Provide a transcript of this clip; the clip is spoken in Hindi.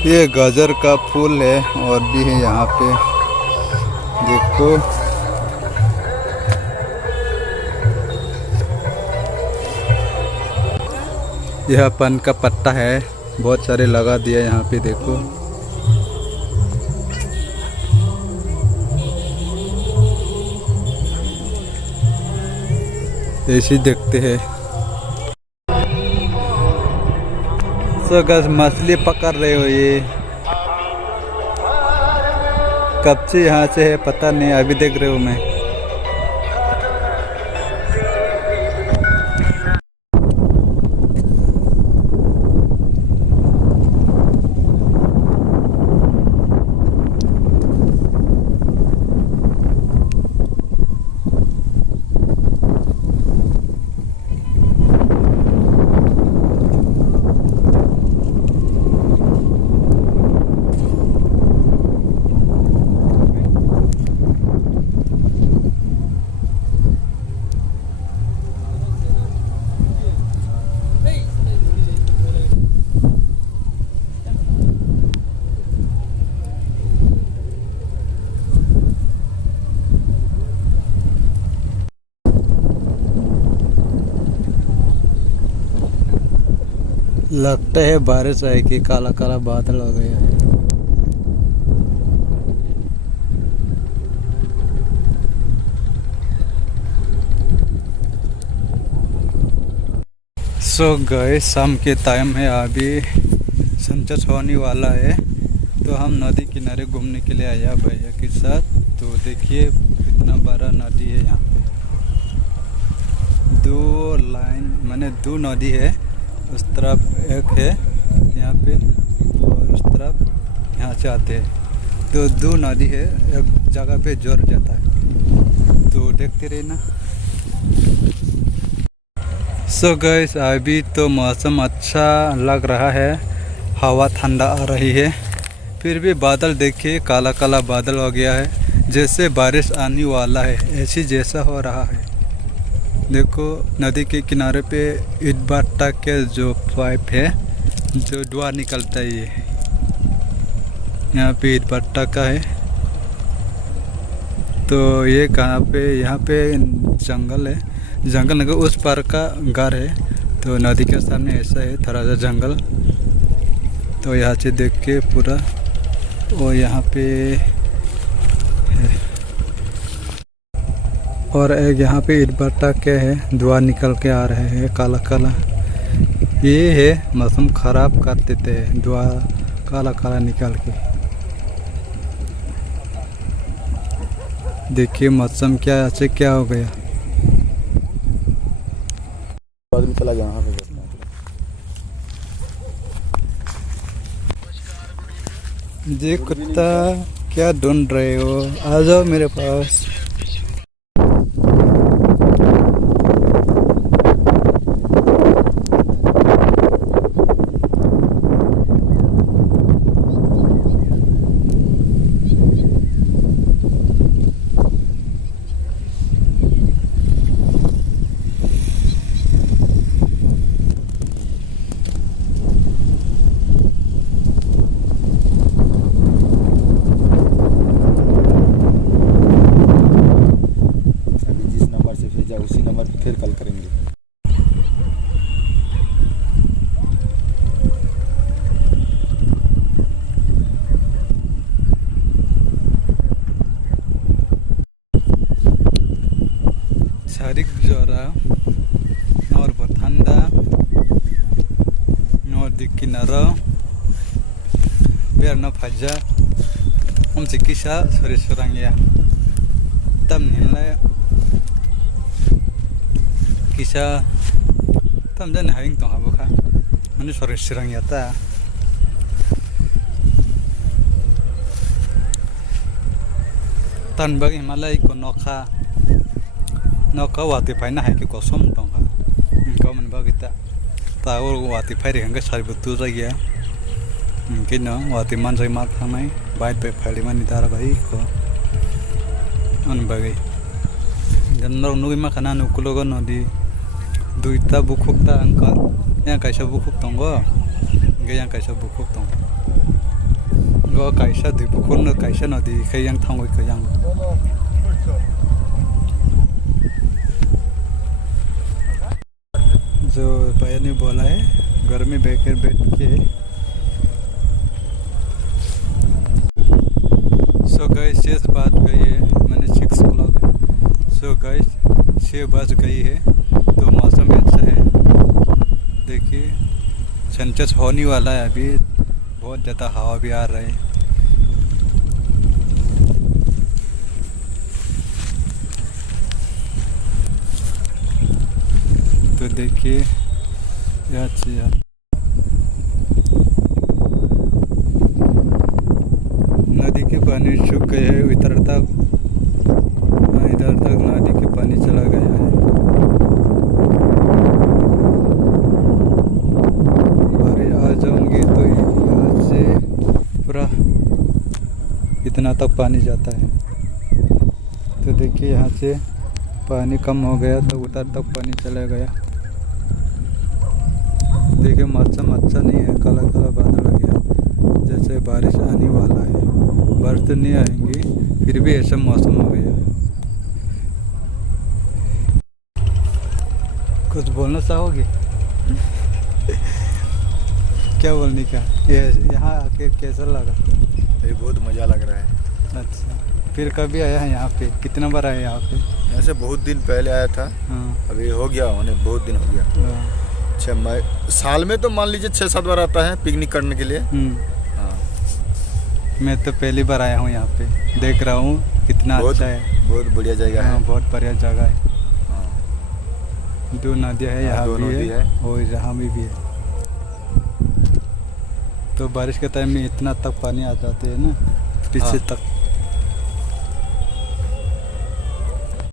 ये गाजर का फूल है और भी है यहाँ पे देखो। यह पान का पत्ता है, बहुत सारे लगा दिया यहाँ पे देखो। ऐसे देखते हैं। तो गाइस मछली पकड़ रहे हो, ये कब से यहाँ से है पता नहीं, अभी देख रहे हो मैं। लगता है बारिश आएगी, काला काला बादल हो गया है। सो गाइस शाम के टाइम है, अभी सनसेट होने वाला है, तो हम नदी किनारे घूमने के लिए आया भैया के साथ। तो देखिए कितना बड़ा नदी है यहाँ पे, दो लाइन माने दो नदी है, उस तरफ एक है यहाँ पे और उस तरफ यहाँ से आते हैं, तो दो नदी है एक जगह पे जोड़ जाता है, तो देखते रहना। सो गाइस अभी तो मौसम अच्छा लग रहा है, हवा ठंडा आ रही है, फिर भी बादल देखिए काला काला बादल हो गया है, जैसे बारिश आने वाला है ऐसी जैसा हो रहा है। देखो नदी के किनारे पे ईट भट्टा के जो पाइप है जो धुआं निकलता है, ये यहाँ पे ईट भट्टा का है। तो ये कहाँ पे, यहाँ पे जंगल है, जंगल नगर उस पार का घर है, तो नदी के सामने ऐसा है थोड़ा सा जंगल। तो यहाँ से देख के पूरा, और यहाँ पे है। और एक यहाँ पे ईट भट्टा के है, धुआं निकल के आ रहे हैं काला काला। ये है मौसम खराब कर देते हैं धुआं काला काला निकल के। देखिए मौसम क्या अच्छे क्या हो गया। आदमी चला गया वहाँ पे। जी कुत्ता क्या ढूंढ रहे हो, आ जाओ मेरे पास। उसी नंबर पर फिर कल करेंगे। Sarik Jora Nor Bertanda Nor di Kinara biar na faja cikisa sore serang ya tam nilai kisah tam jan haing tong habuka mani sore serang ya ta tan bagi Himalaya ko noka wati pai na hai ki kosom tong ha kau man bagi ta tahu wati pai ri hangga sari betul lagi ya mungkin no wati man sai mat hamai bait pe phali man itara bai ko an bagi dan no nui ma kana nu kulogo no di duita bukhuk ta angka yang kaisa bukhuk tong go ge yang kaisa bukhuk tong Go kaisa di pukul no kaisa no di kayang thangoi kayang. जो भैया ने बोला है घर में बैठ के सो गाइस 6 बात गई है मैंने 6 o'clock सो गाइस 6 बज गई है तो मौसम भी अच्छा है देखिए सनसेट होने वाला है अभी बहुत ज़्यादा हवा भी आ रहा है तो देखिए यार नदी के पानी सूख गए है इधर तक नदी के पानी चला गया है बारिश आ जाऊंगी तो यहाँ से पूरा इतना तक पानी जाता है तो देखिए यहाँ से पानी कम हो गया तो उधर तक पानी चला गया देखिए मौसम अच्छा नहीं है काला काला बादल हो गया जैसे बारिश आने वाला है बारिश तो नहीं आएंगी फिर भी ऐसा मौसम हो गया कुछ बोलना चाहोगे क्या बोलने का यहाँ आके कैसा लगा ये बहुत मज़ा लग रहा है। अच्छा फिर कभी आया है यहाँ पे कितना बार आया यहाँ पे यहाँ से बहुत दिन पहले आया था। हाँ अभी हो गया होने बहुत दिन हो गया। साल में तो मान लीजिए 6-7 बार आता है पिकनिक करने के लिए। हाँ मैं तो पहली बार आया हूँ यहाँ पे देख रहा हूँ कितना अच्छा है बहुत बढ़िया जगह है। बहुत बढ़िया जगह है हाँ 2 नदियाँ है यहाँ भी है और यहाँ भी है तो बारिश के टाइम में इतना तक पानी आ जाते हैं ना पीछे तक